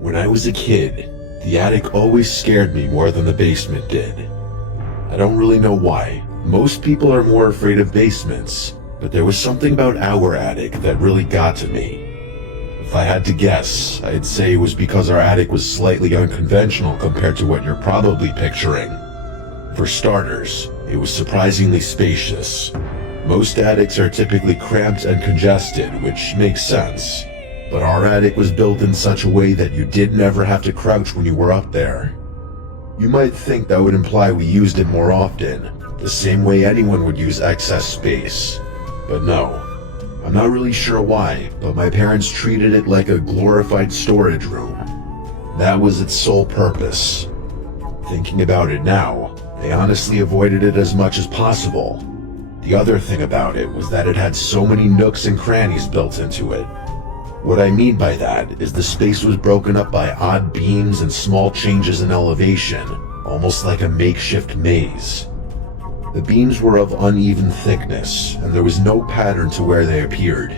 When I was a kid, the attic always scared me more than the basement did. I don't really know why. Most people are more afraid of basements, but there was something about our attic that really got to me. If I had to guess, I'd say it was because our attic was slightly unconventional compared to what you're probably picturing. For starters, it was surprisingly spacious. Most attics are typically cramped and congested, which makes sense. But our attic was built in such a way that you didn't ever have to crouch when you were up there. You might think that would imply we used it more often, the same way anyone would use excess space. But no. I'm not really sure why, but my parents treated it like a glorified storage room. That was its sole purpose. Thinking about it now, they honestly avoided it as much as possible. The other thing about it was that it had so many nooks and crannies built into it. What I mean by that is the space was broken up by odd beams and small changes in elevation, almost like a makeshift maze. The beams were of uneven thickness, and there was no pattern to where they appeared.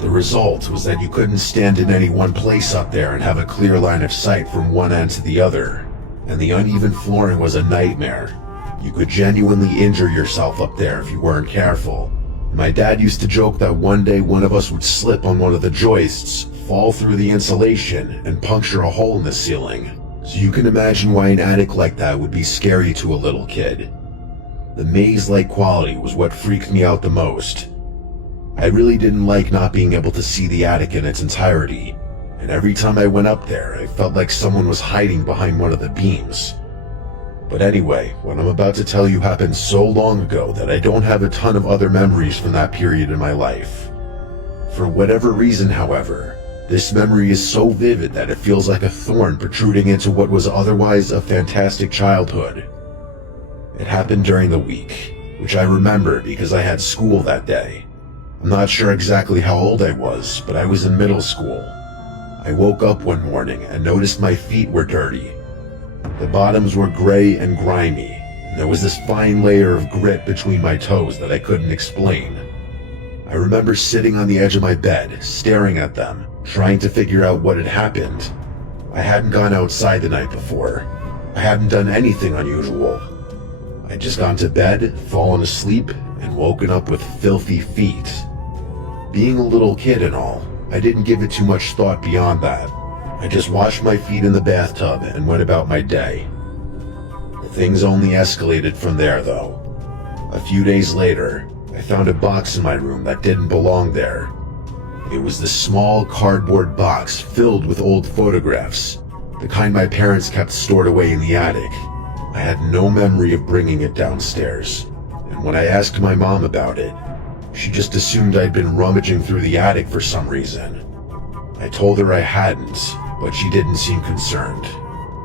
The result was that you couldn't stand in any one place up there and have a clear line of sight from one end to the other, and the uneven flooring was a nightmare. You could genuinely injure yourself up there if you weren't careful. My dad used to joke that one day one of us would slip on one of the joists, fall through the insulation, and puncture a hole in the ceiling. So you can imagine why an attic like that would be scary to a little kid. The maze-like quality was what freaked me out the most. I really didn't like not being able to see the attic in its entirety, and every time I went up there, I felt like someone was hiding behind one of the beams. But anyway, what I'm about to tell you happened so long ago that I don't have a ton of other memories from that period in my life. For whatever reason, however, this memory is so vivid that it feels like a thorn protruding into what was otherwise a fantastic childhood. It happened during the week, which I remember because I had school that day. I'm not sure exactly how old I was, but I was in middle school. I woke up one morning and noticed my feet were dirty. The bottoms were gray and grimy, and there was this fine layer of grit between my toes that I couldn't explain. I remember sitting on the edge of my bed, staring at them, trying to figure out what had happened. I hadn't gone outside the night before. I hadn't done anything unusual. I'd just gone to bed, fallen asleep, and woken up with filthy feet. Being a little kid and all, I didn't give it too much thought beyond that. I just washed my feet in the bathtub and went about my day. Things only escalated from there, though. A few days later, I found a box in my room that didn't belong there. It was this small cardboard box filled with old photographs, the kind my parents kept stored away in the attic. I had no memory of bringing it downstairs, and when I asked my mom about it, she just assumed I'd been rummaging through the attic for some reason. I told her I hadn't, but she didn't seem concerned.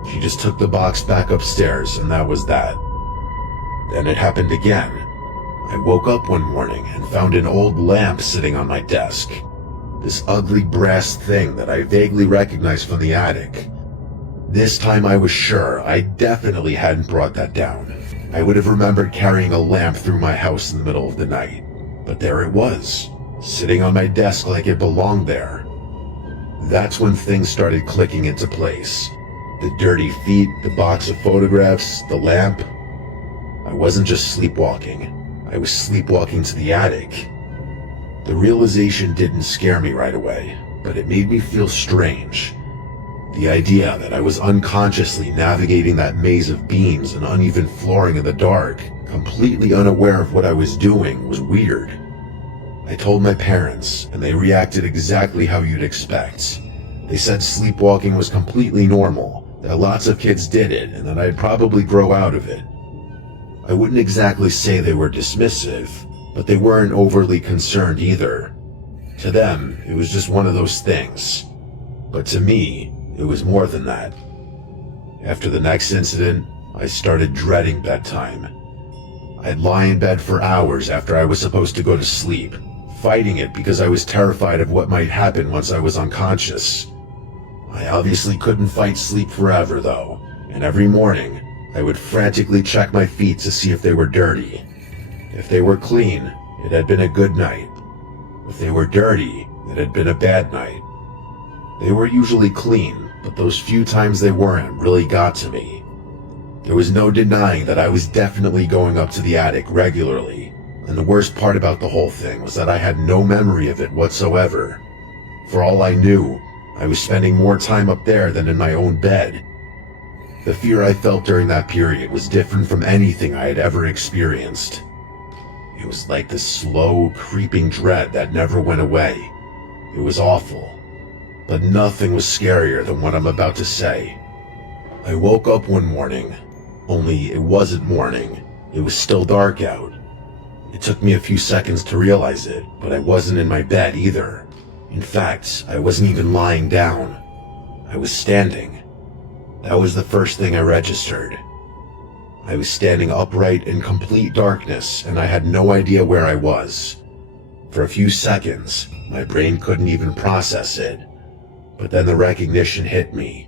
She just took the box back upstairs, and that was that. Then it happened again. I woke up one morning and found an old lamp sitting on my desk. This ugly brass thing that I vaguely recognized from the attic. This time I was sure I definitely hadn't brought that down. I would have remembered carrying a lamp through my house in the middle of the night. But there it was, sitting on my desk like it belonged there. That's when things started clicking into place. The dirty feet, the box of photographs, the lamp. I wasn't just sleepwalking. I was sleepwalking to the attic. The realization didn't scare me right away, but it made me feel strange. The idea that I was unconsciously navigating that maze of beams and uneven flooring in the dark, completely unaware of what I was doing, was weird. I told my parents, and they reacted exactly how you'd expect. They said sleepwalking was completely normal, that lots of kids did it, and that I'd probably grow out of it. I wouldn't exactly say they were dismissive, but they weren't overly concerned either. To them, it was just one of those things. But to me, it was more than that. After the next incident, I started dreading bedtime. I'd lie in bed for hours after I was supposed to go to sleep, fighting it because I was terrified of what might happen once I was unconscious. I obviously couldn't fight sleep forever though, and every morning, I would frantically check my feet to see if they were dirty. If they were clean, it had been a good night. If they were dirty, it had been a bad night. They were usually clean, but but those few times they weren't really got to me. There was no denying that I was definitely going up to the attic regularly, and the worst part about the whole thing was that I had no memory of it whatsoever. For all I knew, I was spending more time up there than in my own bed. The fear I felt during that period was different from anything I had ever experienced. It was like this slow, creeping dread that never went away. It was awful, but nothing was scarier than what I'm about to say. I woke up one morning, only it wasn't morning. It was still dark out. It took me a few seconds to realize it, but I wasn't in my bed either. In fact, I wasn't even lying down. I was standing. That was the first thing I registered. I was standing upright in complete darkness, and I had no idea where I was. For a few seconds, my brain couldn't even process it. But then the recognition hit me.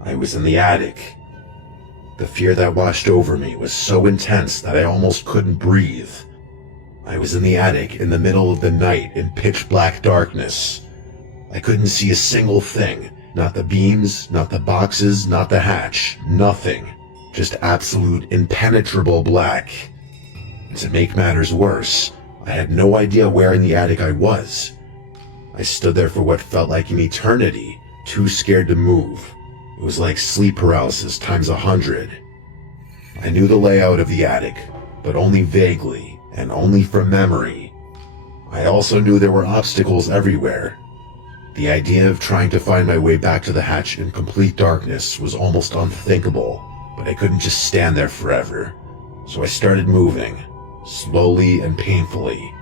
I was in the attic. The fear that washed over me was so intense that I almost couldn't breathe. I was in the attic in the middle of the night in pitch black darkness. I couldn't see a single thing. Not the beams, not the boxes, not the hatch. Nothing. Just absolute impenetrable black. And to make matters worse, I had no idea where in the attic I was. I stood there for what felt like an eternity, too scared to move. It was like sleep paralysis times 100. I knew the layout of the attic, but only vaguely, and only from memory. I also knew there were obstacles everywhere. The idea of trying to find my way back to the hatch in complete darkness was almost unthinkable, but I couldn't just stand there forever. So I started moving, slowly and painfully.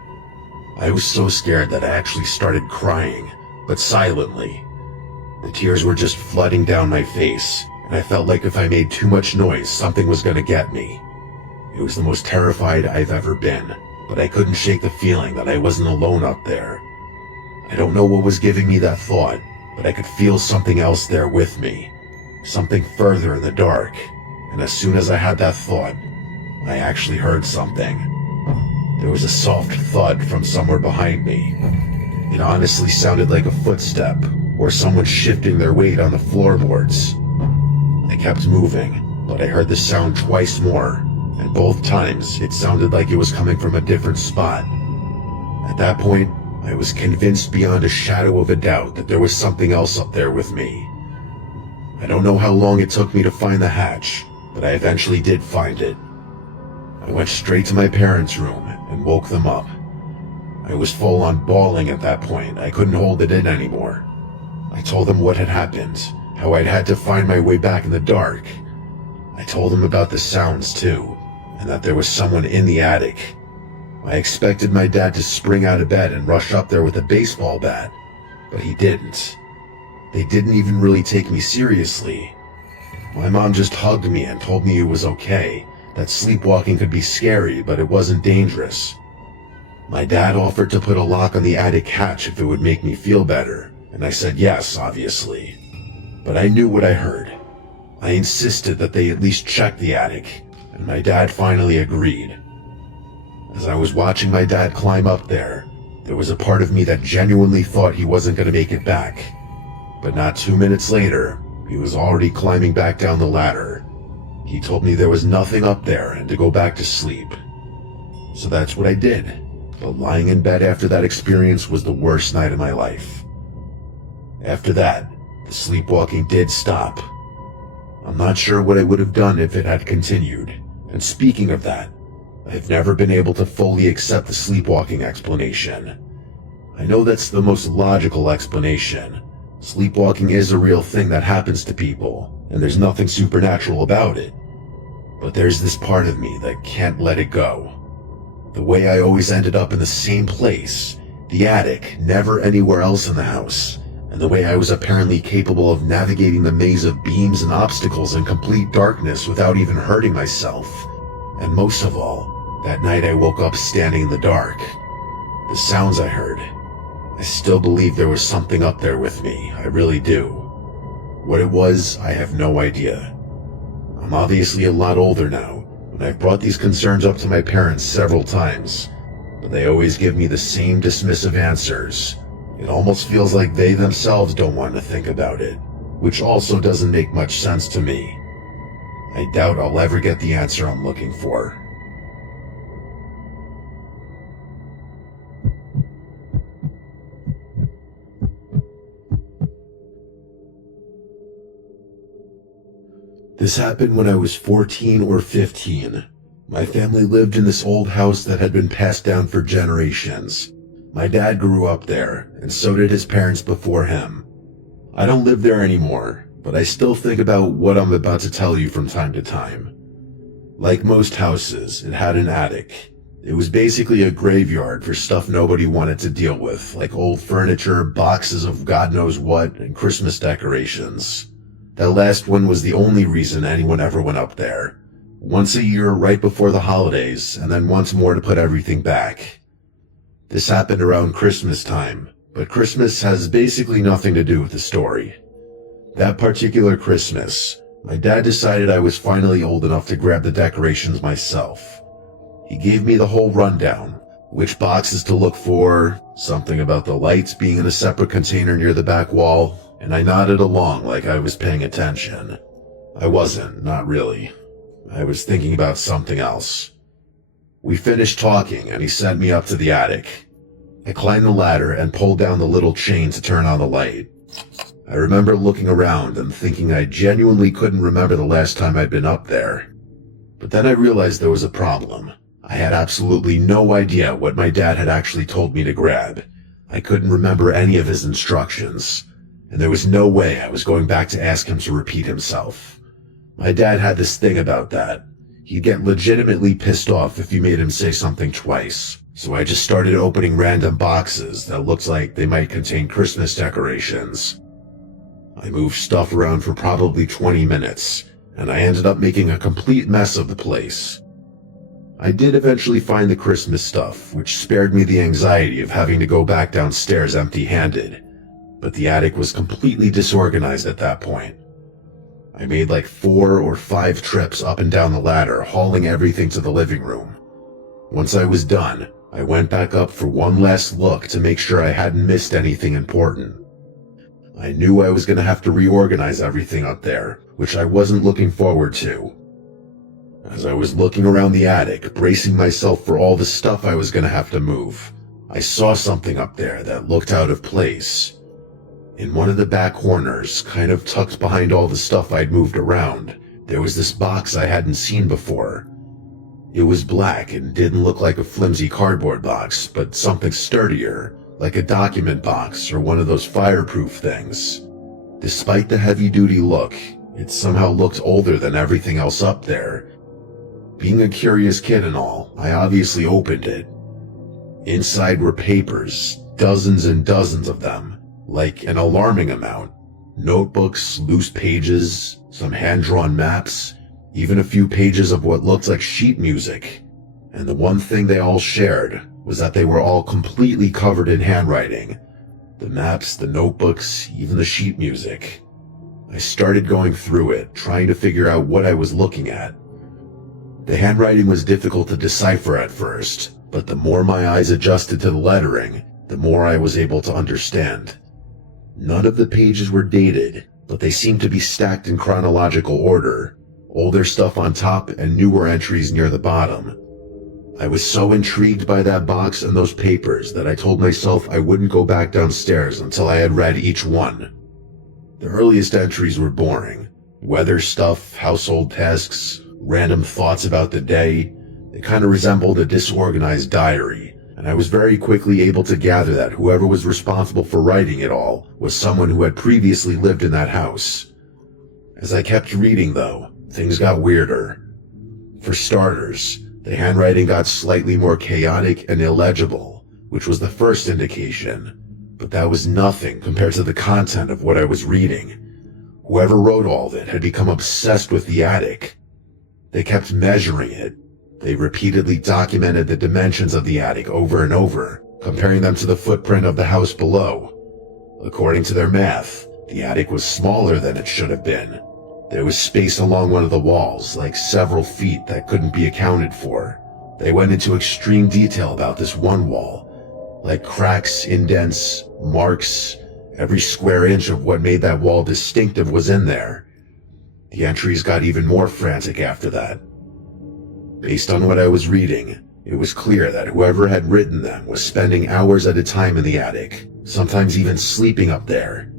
I was so scared that I actually started crying, but silently. The tears were just flooding down my face, and I felt like if I made too much noise, something was going to get me. It was the most terrified I've ever been, but I couldn't shake the feeling that I wasn't alone up there. I don't know what was giving me that thought, but I could feel something else there with me. Something further in the dark, and as soon as I had that thought, I actually heard something. There was a soft thud from somewhere behind me. It honestly sounded like a footstep, or someone shifting their weight on the floorboards. I kept moving, but I heard the sound twice more, and both times it sounded like it was coming from a different spot. At that point, I was convinced beyond a shadow of a doubt that there was something else up there with me. I don't know how long it took me to find the hatch, but I eventually did find it. I went straight to my parents' room and woke them up. I was full on bawling at that point. I couldn't hold it in anymore. I told them what had happened, how I'd had to find my way back in the dark. I told them about the sounds too, and that there was someone in the attic. I expected my dad to spring out of bed and rush up there with a baseball bat, but he didn't. They didn't even really take me seriously. My mom just hugged me and told me it was okay, that sleepwalking could be scary, but it wasn't dangerous. My dad offered to put a lock on the attic hatch if it would make me feel better, and I said yes, obviously. But I knew what I heard. I insisted that they at least check the attic, and my dad finally agreed. As I was watching my dad climb up there was a part of me that genuinely thought he wasn't going to make it back. But not 2 minutes later, he was already climbing back down the ladder. He told me there was nothing up there and to go back to sleep. So that's what I did. But lying in bed after that experience was the worst night of my life. After that, the sleepwalking did stop. I'm not sure what I would have done if it had continued. And speaking of that, I've never been able to fully accept the sleepwalking explanation. I know that's the most logical explanation. Sleepwalking is a real thing that happens to people, and there's nothing supernatural about it. But there's this part of me that can't let it go. The way I always ended up in the same place, the attic, never anywhere else in the house, and the way I was apparently capable of navigating the maze of beams and obstacles in complete darkness without even hurting myself. And most of all, that night I woke up standing in the dark. The sounds I heard. I still believe there was something up there with me, I really do. What it was, I have no idea. I'm obviously a lot older now, and I've brought these concerns up to my parents several times, but they always give me the same dismissive answers. It almost feels like they themselves don't want to think about it. which also doesn't make much sense to me. I doubt I'll ever get the answer I'm looking for. This happened when I was 14 or 15. My family lived in this old house that had been passed down for generations. My dad grew up there, and so did his parents before him. I don't live there anymore, but I still think about what I'm about to tell you from time to time. Like most houses, it had an attic. It was basically a graveyard for stuff nobody wanted to deal with, like old furniture, boxes of God knows what, and Christmas decorations. That last one was the only reason anyone ever went up there. Once a year right before the holidays, and then once more to put everything back. This happened around Christmas time, but Christmas has basically nothing to do with the story. That particular Christmas, my dad decided I was finally old enough to grab the decorations myself. He gave me the whole rundown, which boxes to look for, something about the lights being in a separate container near the back wall, and I nodded along like I was paying attention. I wasn't, not really. I was thinking about something else. We finished talking and he sent me up to the attic. I climbed the ladder and pulled down the little chain to turn on the light. I remember looking around and thinking I genuinely couldn't remember the last time I'd been up there. But then I realized there was a problem. I had absolutely no idea what my dad had actually told me to grab. I couldn't remember any of his instructions. And there was no way I was going back to ask him to repeat himself. My dad had this thing about that. He'd get legitimately pissed off if you made him say something twice. So I just started opening random boxes that looked like they might contain Christmas decorations. I moved stuff around for probably 20 minutes, and I ended up making a complete mess of the place. I did eventually find the Christmas stuff, which spared me the anxiety of having to go back downstairs empty-handed. But the attic was completely disorganized at that point. I made like 4 or 5 trips up and down the ladder, hauling everything to the living room. Once I was done, I went back up for one last look to make sure I hadn't missed anything important. I knew I was going to have to reorganize everything up there, which I wasn't looking forward to. As I was looking around the attic, bracing myself for all the stuff I was going to have to move, I saw something up there that looked out of place. In one of the back corners, kind of tucked behind all the stuff I'd moved around, there was this box I hadn't seen before. It was black and didn't look like a flimsy cardboard box, but something sturdier, like a document box or one of those fireproof things. Despite the heavy-duty look, it somehow looked older than everything else up there. Being a curious kid and all, I obviously opened it. Inside were papers, dozens and dozens of them. Like an alarming amount. Notebooks, loose pages, some hand-drawn maps, even a few pages of what looked like sheet music. And the one thing they all shared was that they were all completely covered in handwriting. The maps, the notebooks, even the sheet music. I started going through it, trying to figure out what I was looking at. The handwriting was difficult to decipher at first, but the more my eyes adjusted to the lettering, the more I was able to understand. None of the pages were dated, but they seemed to be stacked in chronological order, older stuff on top and newer entries near the bottom. I was so intrigued by that box and those papers that I told myself I wouldn't go back downstairs until I had read each one. The earliest entries were boring. Weather stuff, household tasks, random thoughts about the day. They kind of resembled a disorganized diary. And I was very quickly able to gather that whoever was responsible for writing it all was someone who had previously lived in that house. As I kept reading, though, things got weirder. For starters, the handwriting got slightly more chaotic and illegible, which was the first indication, but that was nothing compared to the content of what I was reading. Whoever wrote all of it had become obsessed with the attic. They kept measuring it. They repeatedly documented the dimensions of the attic over and over, comparing them to the footprint of the house below. According to their math, the attic was smaller than it should have been. There was space along one of the walls, like several feet, that couldn't be accounted for. They went into extreme detail about this one wall, like cracks, indents, marks, Every square inch of what made that wall distinctive was in there. The entries got even more frantic after that. Based on what I was reading, it was clear that whoever had written them was spending hours at a time in the attic, sometimes even sleeping up there.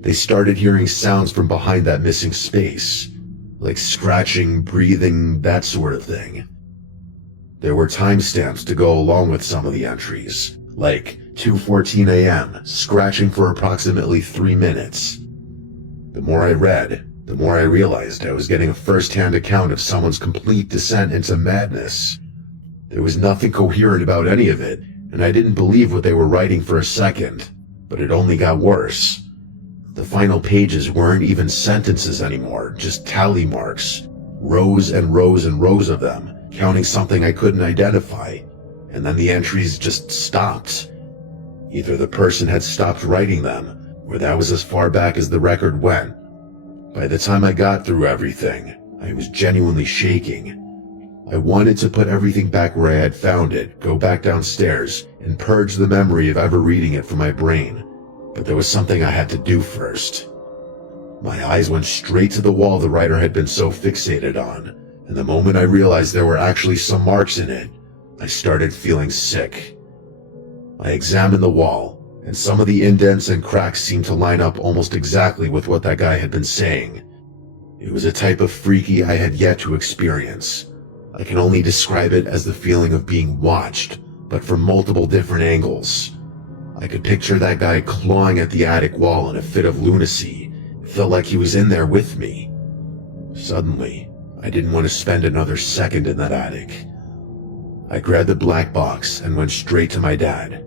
They started hearing sounds from behind that missing space, like scratching, breathing, that sort of thing. There were timestamps to go along with some of the entries, like 2:14 a.m., scratching for approximately 3 minutes. The more I read, the more I realized I was getting a first-hand account of someone's complete descent into madness. There was nothing coherent about any of it, and I didn't believe what they were writing for a second, but it only got worse. The final pages weren't even sentences anymore, just tally marks, rows and rows and rows of them, counting something I couldn't identify, and then the entries just stopped. Either the person had stopped writing them, or that was as far back as the record went. By the time I got through everything, I was genuinely shaking. I wanted to put everything back where I had found it, go back downstairs, and purge the memory of ever reading it from my brain. But there was something I had to do first. My eyes went straight to the wall the writer had been so fixated on, and the moment I realized there were actually some marks in it, I started feeling sick. I examined the wall, and some of the indents and cracks seemed to line up almost exactly with what that guy had been saying. It was a type of freaky I had yet to experience. I can only describe it as the feeling of being watched, but from multiple different angles. I could picture that guy clawing at the attic wall in a fit of lunacy. It felt like he was in there with me. Suddenly, I didn't want to spend another second in that attic. I grabbed the black box and went straight to my dad.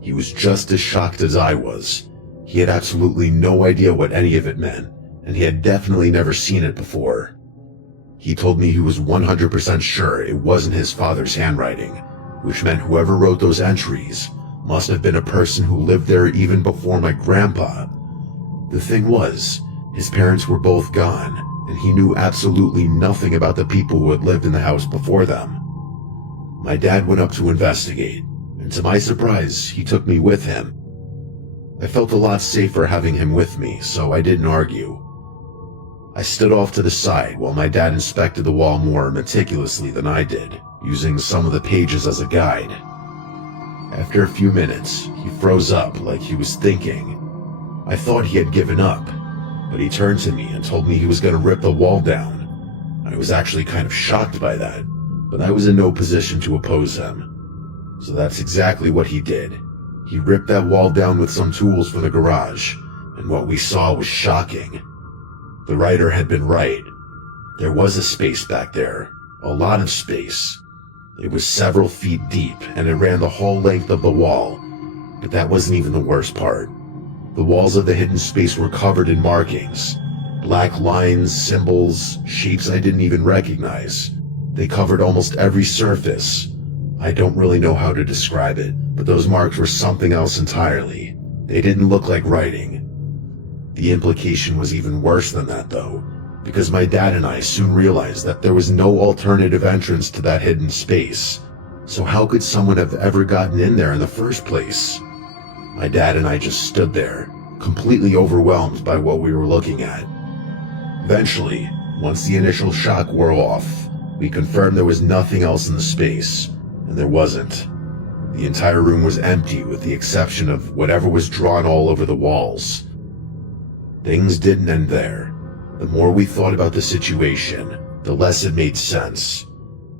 He was just as shocked as I was. He had absolutely no idea what any of it meant, and he had definitely never seen it before. He told me he was 100% sure it wasn't his father's handwriting, which meant whoever wrote those entries must have been a person who lived there even before my grandpa. The thing was, his parents were both gone, and he knew absolutely nothing about the people who had lived in the house before them. My dad went up to investigate, and to my surprise, he took me with him. I felt a lot safer having him with me, so I didn't argue. I stood off to the side while my dad inspected the wall more meticulously than I did, using some of the pages as a guide. After a few minutes, he froze up like he was thinking. I thought he had given up, but he turned to me and told me he was going to rip the wall down. I was actually kind of shocked by that, but I was in no position to oppose him. So that's exactly what he did. He ripped that wall down with some tools from the garage, and what we saw was shocking. The writer had been right. There was a space back there, a lot of space. It was several feet deep, and it ran the whole length of the wall. But that wasn't even the worst part. The walls of the hidden space were covered in markings. Black lines, symbols, shapes I didn't even recognize. They covered almost every surface. I don't really know how to describe it, but those marks were something else entirely. They didn't look like writing. The implication was even worse than that, though, because my dad and I soon realized that there was no alternative entrance to that hidden space. So how could someone have ever gotten in there in the first place? My dad and I just stood there, completely overwhelmed by what we were looking at. Eventually, once the initial shock wore off, we confirmed there was nothing else in the space, and there wasn't. The entire room was empty with the exception of whatever was drawn all over the walls. Things didn't end there. The more we thought about the situation, the less it made sense.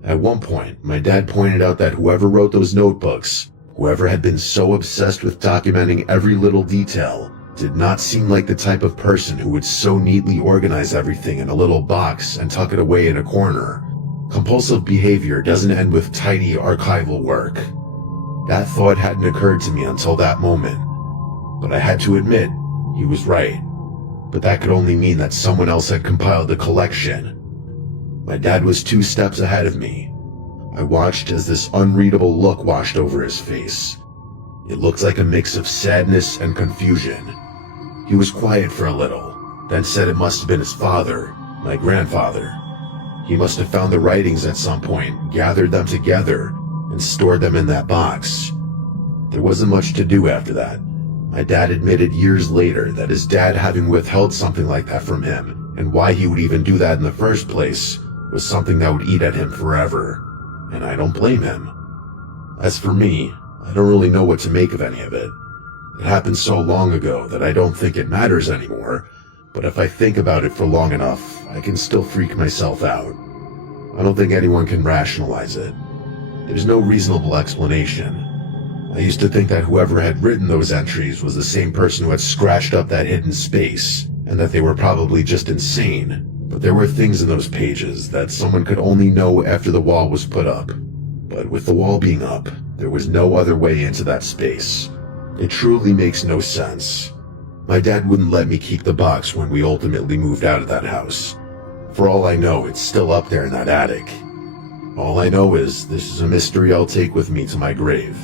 At one point, my dad pointed out that whoever wrote those notebooks, whoever had been so obsessed with documenting every little detail, did not seem like the type of person who would so neatly organize everything in a little box and tuck it away in a corner. Compulsive behavior doesn't end with tidy archival work. That thought hadn't occurred to me until that moment. But I had to admit, he was right. But that could only mean that someone else had compiled the collection. My dad was 2 steps ahead of me. I watched as this unreadable look washed over his face. It looked like a mix of sadness and confusion. He was quiet for a little, then said it must have been his father, my grandfather. He must have found the writings at some point, gathered them together, and stored them in that box. There wasn't much to do after that. My dad admitted years later that his dad having withheld something like that from him, and why he would even do that in the first place, was something that would eat at him forever, and I don't blame him. As for me, I don't really know what to make of any of it. It happened so long ago that I don't think it matters anymore, but if I think about it for long enough, I can still freak myself out. I don't think anyone can rationalize it. There's no reasonable explanation. I used to think that whoever had written those entries was the same person who had scratched up that hidden space, and that they were probably just insane, but there were things in those pages that someone could only know after the wall was put up. But with the wall being up, there was no other way into that space. It truly makes no sense. My dad wouldn't let me keep the box when we ultimately moved out of that house. For all I know, it's still up there in that attic. All I know is this is a mystery I'll take with me to my grave.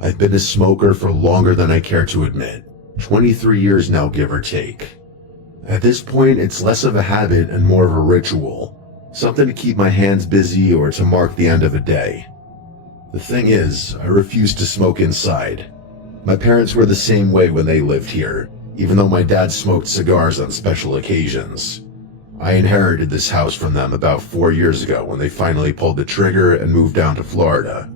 I've been a smoker for longer than I care to admit. 23 years now, give or take. At this point, it's less of a habit and more of a ritual. Something to keep my hands busy or to mark the end of a day. The thing is, I refuse to smoke inside. My parents were the same way when they lived here, even though my dad smoked cigars on special occasions. I inherited this house from them about 4 years ago when they finally pulled the trigger and moved down to Florida.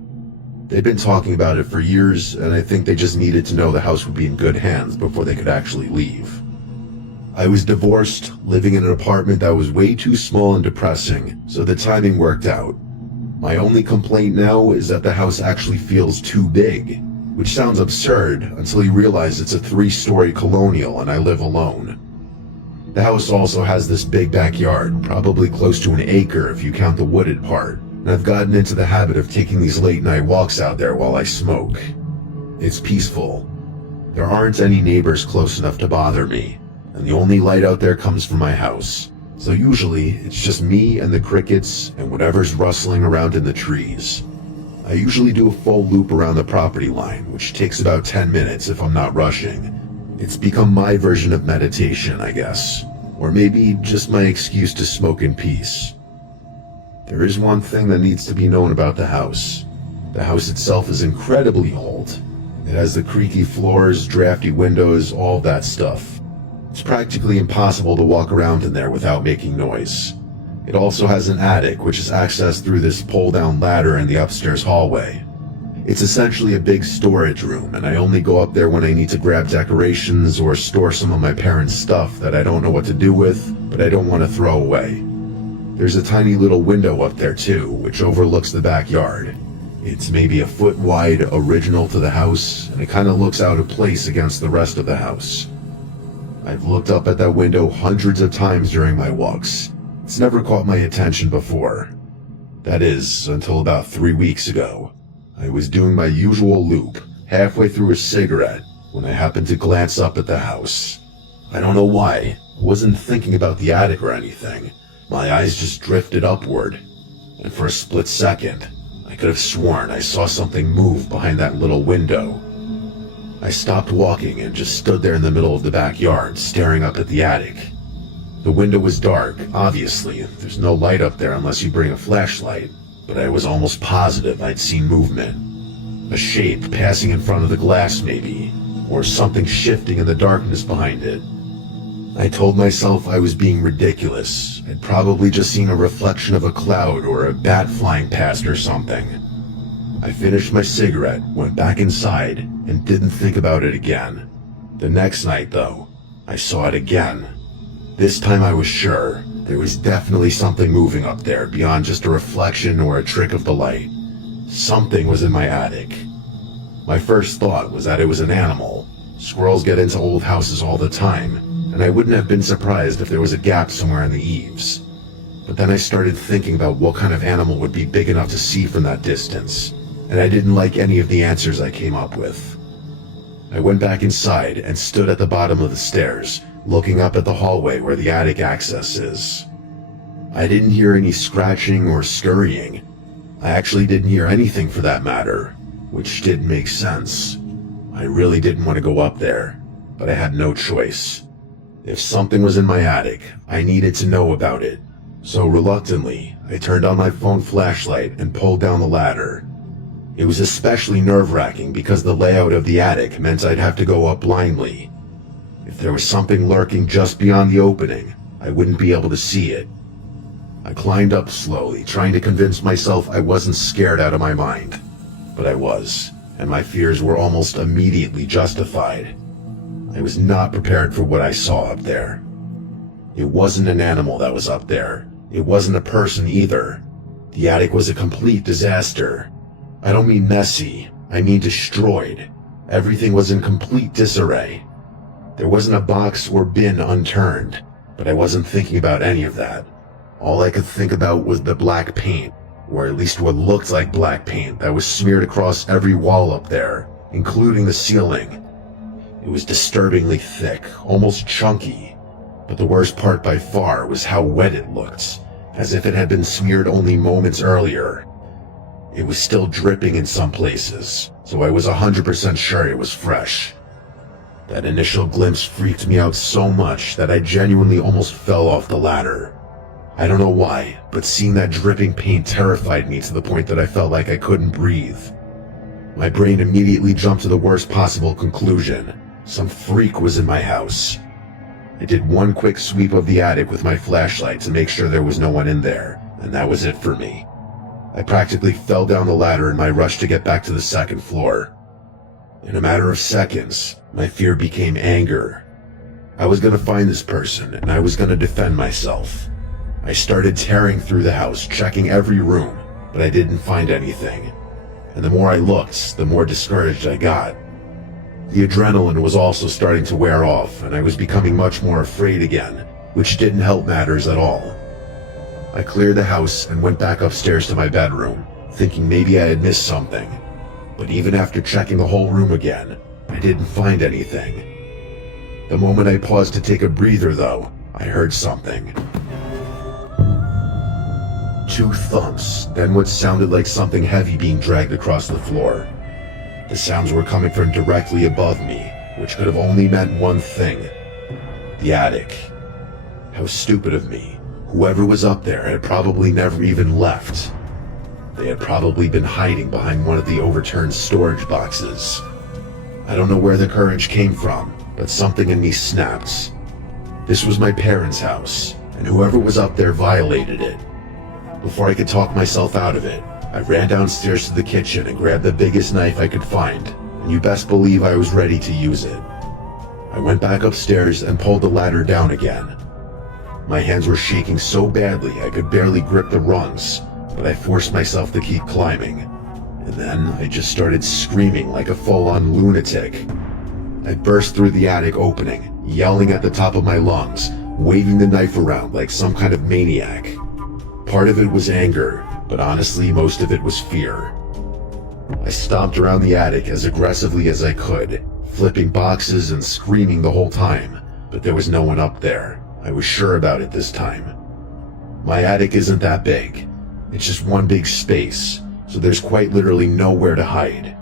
They'd been talking about it for years, and I think they just needed to know the house would be in good hands before they could actually leave. I was divorced, living in an apartment that was way too small and depressing, so the timing worked out. My only complaint now is that the house actually feels too big, which sounds absurd until you realize it's a 3-story colonial and I live alone. The house also has this big backyard, probably close to an acre if you count the wooded part. And I've gotten into the habit of taking these late night walks out there while I smoke. It's peaceful. There aren't any neighbors close enough to bother me, and the only light out there comes from my house. So usually, it's just me and the crickets and whatever's rustling around in the trees. I usually do a full loop around the property line, which takes about 10 minutes if I'm not rushing. It's become my version of meditation, I guess. Or maybe just my excuse to smoke in peace. There is one thing that needs to be known about the house. The house itself is incredibly old. It has the creaky floors, drafty windows, all that stuff. It's practically impossible to walk around in there without making noise. It also has an attic, which is accessed through this pull-down ladder in the upstairs hallway. It's essentially a big storage room, and I only go up there when I need to grab decorations or store some of my parents' stuff that I don't know what to do with, but I don't want to throw away. There's a tiny little window up there too, which overlooks the backyard. It's maybe a foot wide, original to the house, and it kind of looks out of place against the rest of the house. I've looked up at that window hundreds of times during my walks. It's never caught my attention before. That is, until about 3 weeks ago. I was doing my usual loop, halfway through a cigarette, when I happened to glance up at the house. I don't know why. I wasn't thinking about the attic or anything. My eyes just drifted upward, and for a split second, I could have sworn I saw something move behind that little window. I stopped walking and just stood there in the middle of the backyard, staring up at the attic. The window was dark, obviously. There's no light up there unless you bring a flashlight, but I was almost positive I'd seen movement. A shape passing in front of the glass maybe, or something shifting in the darkness behind it. I told myself I was being ridiculous. I'd probably just seen a reflection of a cloud or a bat flying past or something. I finished my cigarette, went back inside, and didn't think about it again. The next night, though, I saw it again. This time I was sure there was definitely something moving up there beyond just a reflection or a trick of the light. Something was in my attic. My first thought was that it was an animal. Squirrels get into old houses all the time, and I wouldn't have been surprised if there was a gap somewhere in the eaves. But then I started thinking about what kind of animal would be big enough to see from that distance, and I didn't like any of the answers I came up with. I went back inside and stood at the bottom of the stairs, looking up at the hallway where the attic access is. I didn't hear any scratching or scurrying. I actually didn't hear anything for that matter, which didn't make sense. I really didn't want to go up there, but I had no choice. If something was in my attic, I needed to know about it. So reluctantly, I turned on my phone flashlight and pulled down the ladder. It was especially nerve-wracking because the layout of the attic meant I'd have to go up blindly. If there was something lurking just beyond the opening, I wouldn't be able to see it. I climbed up slowly, trying to convince myself I wasn't scared out of my mind. But I was, and my fears were almost immediately justified. I was not prepared for what I saw up there. It wasn't an animal that was up there. It wasn't a person either. The attic was a complete disaster. I don't mean messy, I mean destroyed. Everything was in complete disarray. There wasn't a box or bin unturned, but I wasn't thinking about any of that. All I could think about was the black paint, or at least what looked like black paint that was smeared across every wall up there, including the ceiling. It was disturbingly thick, almost chunky, but the worst part by far was how wet it looked, as if it had been smeared only moments earlier. It was still dripping in some places, so I was 100% sure it was fresh. That initial glimpse freaked me out so much that I genuinely almost fell off the ladder. I don't know why, but seeing that dripping paint terrified me to the point that I felt like I couldn't breathe. My brain immediately jumped to the worst possible conclusion. Some freak was in my house. I did one quick sweep of the attic with my flashlight to make sure there was no one in there, and that was it for me. I practically fell down the ladder in my rush to get back to the second floor. In a matter of seconds, my fear became anger. I was gonna find this person, and I was gonna defend myself. I started tearing through the house, checking every room, but I didn't find anything. And the more I looked, the more discouraged I got. The adrenaline was also starting to wear off, and I was becoming much more afraid again, which didn't help matters at all. I cleared the house and went back upstairs to my bedroom, thinking maybe I had missed something. But even after checking the whole room again, I didn't find anything. The moment I paused to take a breather, though, I heard something. 2 thumps, then what sounded like something heavy being dragged across the floor. The sounds were coming from directly above me, which could have only meant one thing. The attic. How stupid of me. Whoever was up there had probably never even left. They had probably been hiding behind one of the overturned storage boxes. I don't know where the courage came from, but something in me snapped. This was my parents' house, and whoever was up there violated it. Before I could talk myself out of it, I ran downstairs to the kitchen and grabbed the biggest knife I could find, and you best believe I was ready to use it. I went back upstairs and pulled the ladder down again. My hands were shaking so badly I could barely grip the rungs, but I forced myself to keep climbing. And then I just started screaming like a full-on lunatic. I burst through the attic opening, yelling at the top of my lungs, waving the knife around like some kind of maniac. Part of it was anger, but honestly most of it was fear. I stomped around the attic as aggressively as I could, flipping boxes and screaming the whole time, but there was no one up there. I was sure about it this time. My attic isn't that big. It's just one big space, so there's quite literally nowhere to hide.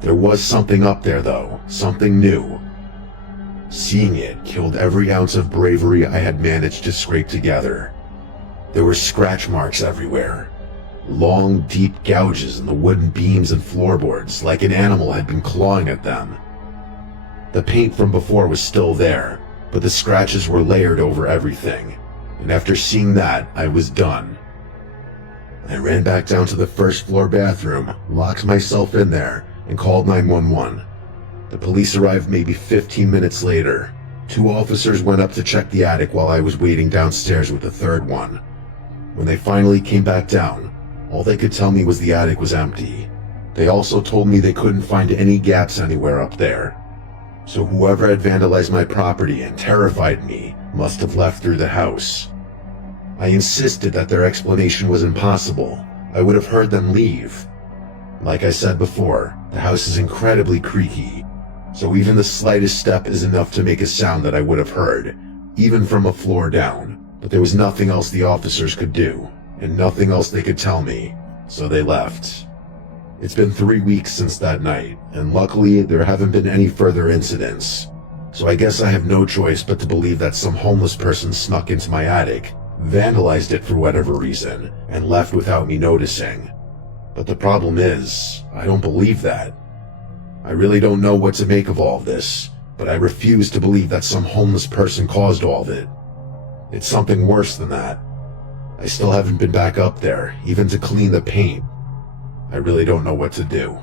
There was something up there though, something new. Seeing it killed every ounce of bravery I had managed to scrape together. There were scratch marks everywhere. Long, deep gouges in the wooden beams and floorboards, like an animal had been clawing at them. The paint from before was still there, but the scratches were layered over everything, and after seeing that, I was done. I ran back down to the first floor bathroom, locked myself in there, and called 911. The police arrived maybe 15 minutes later. 2 officers went up to check the attic while I was waiting downstairs with the third one. When they finally came back down, all they could tell me was the attic was empty. They also told me they couldn't find any gaps anywhere up there. So whoever had vandalized my property and terrified me must have left through the house. I insisted that their explanation was impossible. I would have heard them leave. Like I said before, the house is incredibly creaky, so even the slightest step is enough to make a sound that I would have heard, even from a floor down. But there was nothing else the officers could do, and nothing else they could tell me, so they left. It's been 3 weeks since that night, and luckily there haven't been any further incidents. So I guess I have no choice but to believe that some homeless person snuck into my attic, vandalized it for whatever reason, and left without me noticing. But the problem is, I don't believe that. I really don't know what to make of all of this, but I refuse to believe that some homeless person caused all of it. It's something worse than that. I still haven't been back up there, even to clean the paint. I really don't know what to do.